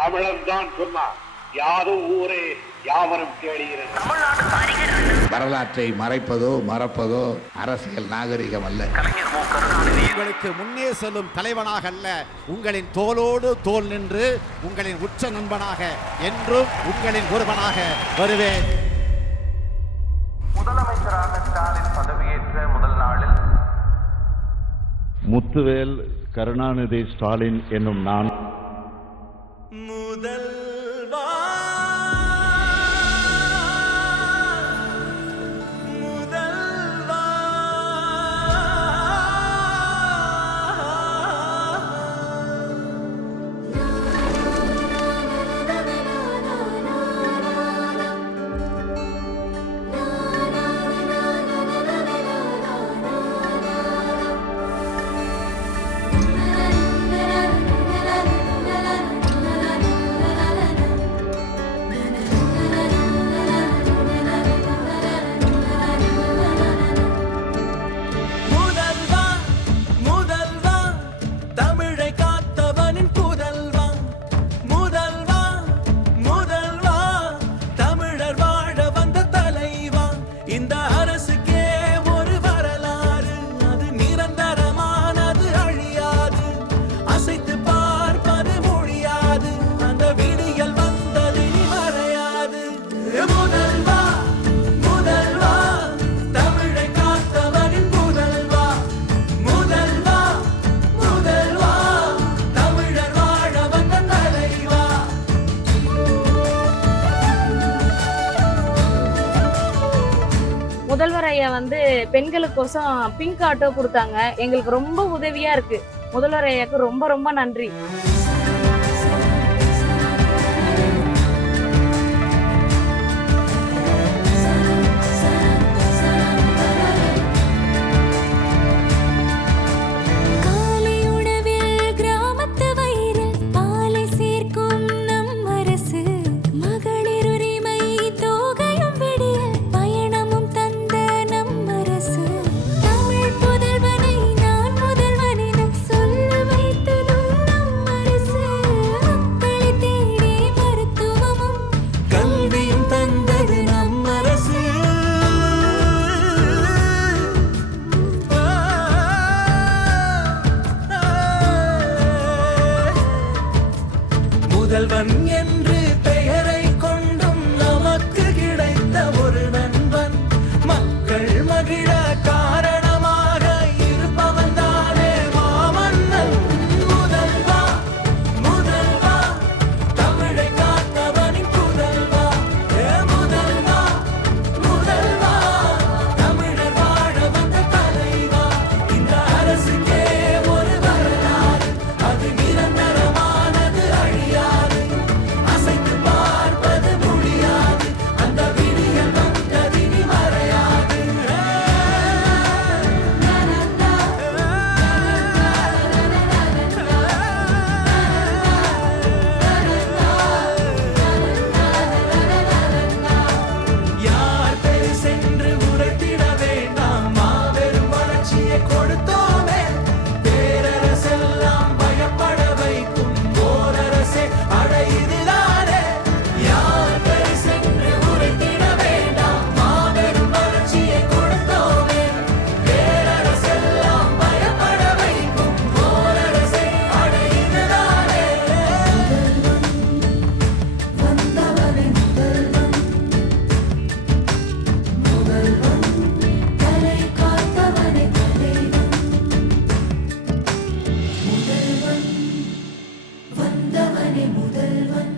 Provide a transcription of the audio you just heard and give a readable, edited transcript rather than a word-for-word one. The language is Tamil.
தமிழன் தான் சொன்னார், யாரும் ஊரே யாவரும் கேளீர்கள். வரலாற்றை மறைப்பதோ மறப்பதோ அரசியல் நாகரிகம் அல்ல. உங்களுக்கு முன்னே செல்லும் தலைவனாக அல்ல, உங்களின் தோளோடு தோள் நின்று உங்களின் உச்ச நண்பனாக என்றும் உங்களின் ஒருவனாக வருவேன். முதலமைச்சராக ஸ்டாலின் பதவியேற்ற முதல் நாளில் முத்துவேல் கருணாநிதி ஸ்டாலின் என்னும் நான் முதல்வர் ஐயா பெண்களுக்கோசம் பிங்க் ஆட்டோ கொடுத்தாங்க. எங்களுக்கு ரொம்ப உதவியா இருக்கு. முதல்வர் ஐயாவுக்கு ரொம்ப ரொம்ப நன்றி. முதல்வன் என்று பெயரை கொண்டும் நமக்கு கிடைத்த ஒரு நண்பன், மக்கள் மகிழ காரணமாக இருப்பவன் தானே மாமன்னன். முதல்வா முதல்வா தமிழை காத்தவனின் புதல்வா, முதல்வா முதல்வா தமிழர் வாழ வந்த தலைவா. இந்த அரசுக்கே ஒரு வரலாறு, அது நிரந்தரமானது, அழியாது, அசைத்து பார்ப்பது முடியாது. அந்த விடியல் வந்ததினி மறையாது. யார் பேர் சென்று உரைத்திட வேண்டாம், மாபெரும் வளர்ச்சியை கொடுத்தோமே. பேரரசெல்லாம் பயப்பட வைக்கும் போரரசே அட இதுதானே. யார் பேர் சென்று உரைத்திட வேண்டாம், மாபெரும் வளர்ச்சியை கொடுத்தோமே. பேரரசெல்லாம் பயப்பட வைக்கும் போரரசே அட இதுதானே. வந்தவனே முதல்வன், முதல்வன் தலை காத்தவனே தலைவன். முதல்வன் வந்தவனே முதல்வன்.